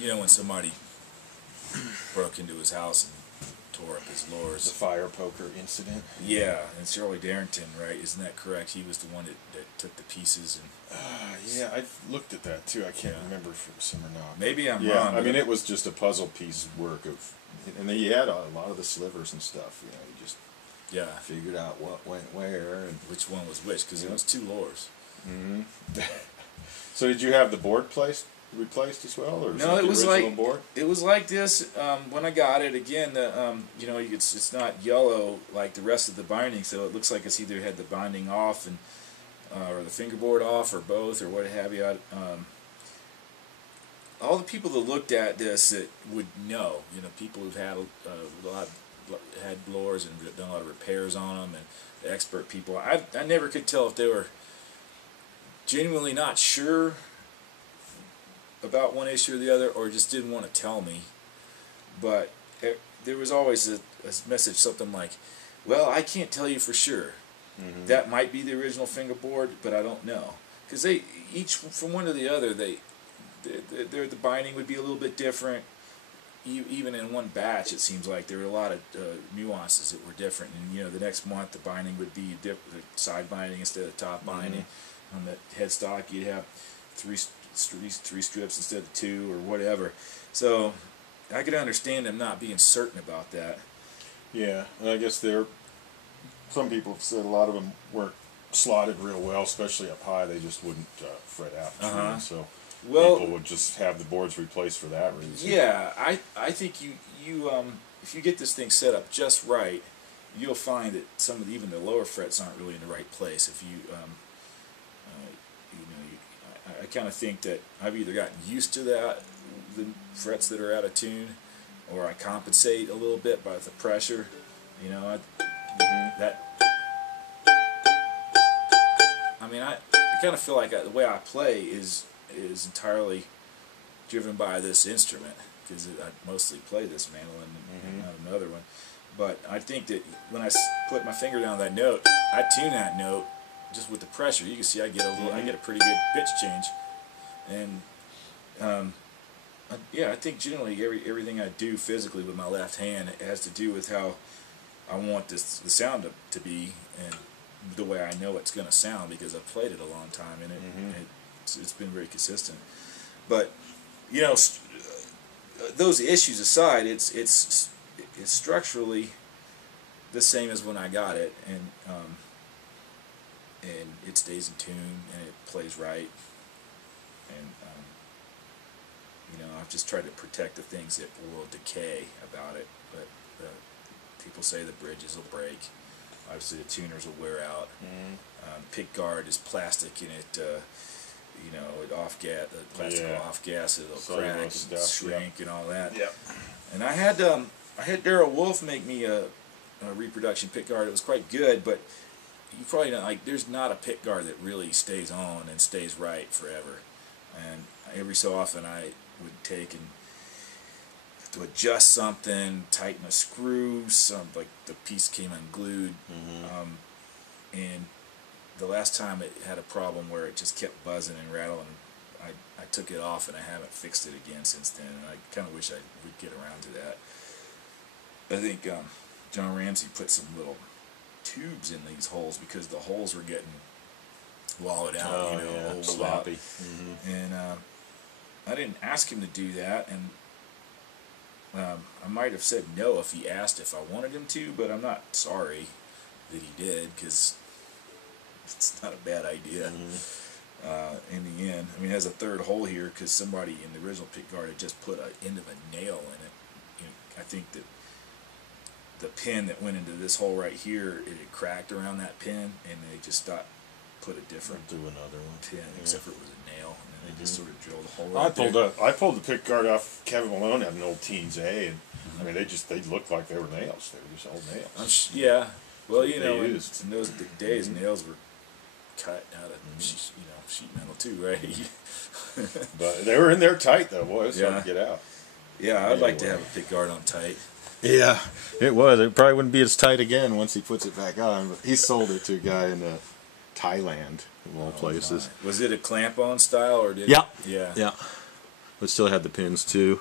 You know, when somebody broke into his house and tore up his Loars. The fire poker incident. Yeah, and Shirley Darrington, right? Isn't that correct? He was the one that took the pieces and. Yeah, I looked at that too. I can't remember if it was him or not. Maybe I'm wrong. I mean, it was just a puzzle piece work of, and he had a lot of the slivers and stuff. You know, he just figured out what went where and which one was which, because it was 2 Loars. Mm-hmm. So did you have the board replaced as well, or no? It was like board? It was like this when I got it. Again, you know, it's not yellow like the rest of the binding, so it looks like it's either had the binding off and or the fingerboard off, or both, or what have you. All the people that looked at this that would know, you know, people who've had had Loars and done a lot of repairs on them, and the expert people. I never could tell if they were genuinely not sure about one issue or the other, or just didn't want to tell me. But there was always a message, something like, well, I can't tell you for sure. Mm-hmm. That might be the original fingerboard, but I don't know. Because they, each, from one to the other, the binding would be a little bit different. Even in one batch, it seems like there were a lot of nuances that were different. And, you know, the next month, the binding would be the side binding instead of top binding. Mm-hmm. On the headstock, you'd have three strips instead of 2 or whatever. So I could understand them not being certain about that. Yeah, and I guess some people have said a lot of them weren't slotted real well, especially up high. They just wouldn't fret out. So people would just have the boards replaced for that reason. Yeah, I think you if you get this thing set up just right, you'll find that some of even the lower frets aren't really in the right place. If you I kind of think that I've either gotten used to the frets that are out of tune, or I compensate a little bit by the pressure. You know, I kind of feel like the way I play is entirely driven by this instrument, because I mostly play this mandolin and not another one. But I think that when I put my finger down that note, I tune that note just with the pressure. You can see I get a pretty good pitch change, and yeah, I think generally everything I do physically with my left hand, it has to do with how I want the sound to be, and the way I know it's going to sound, because I've played it a long time, and it's been very consistent. But you know, those issues aside, it's structurally the same as when I got it, and it stays in tune and it plays right, and you know, I've just tried to protect the things that will decay about it. But people say the bridges will break. Obviously, the tuners will wear out. Pick guard is plastic, and it you know, the plastic will off gas, it'll crack and shrink and all that. Yep. And I had Darryl Wolf make me a reproduction pick guard. It was quite good, but you probably know, like, there's not a pick guard that really stays on and stays right forever. And every so often I would take and to adjust something, tighten a screw, like the piece came unglued, and the last time it had a problem where it just kept buzzing and rattling. I took it off and I haven't fixed it again since then, and I kind of wish I would get around to that. I think John Ramsey put some little tubes in these holes, because the holes were getting wallowed out, old sloppy. And I didn't ask him to do that, and I might have said no if he asked if I wanted him to, but I'm not sorry that he did, because it's not a bad idea. In the end, I mean, it has a third hole here because somebody in the original pick guard had just put an end of a nail in it. You know, I think that the pin that went into this hole right here, it had cracked around that pin, and they just put a different pin, except for it was a nail, and then they just sort of drilled a hole right I pulled the pick guard off. Kevin Malone had an old Teens A, and I mean, they looked like they were nails. They were just old nails. Yeah, well, you know, in those days, nails were cut out of sheet metal too, right? But they were in there tight though, boy. It's hard to get out. Yeah, I'd like to have a pick guard on tight. Yeah, it was. It probably wouldn't be as tight again once he puts it back on. But he sold it to a guy in Thailand, of all places. Was it a clamp-on style, or did Yeah. Yeah. Yeah. but still had the pins too.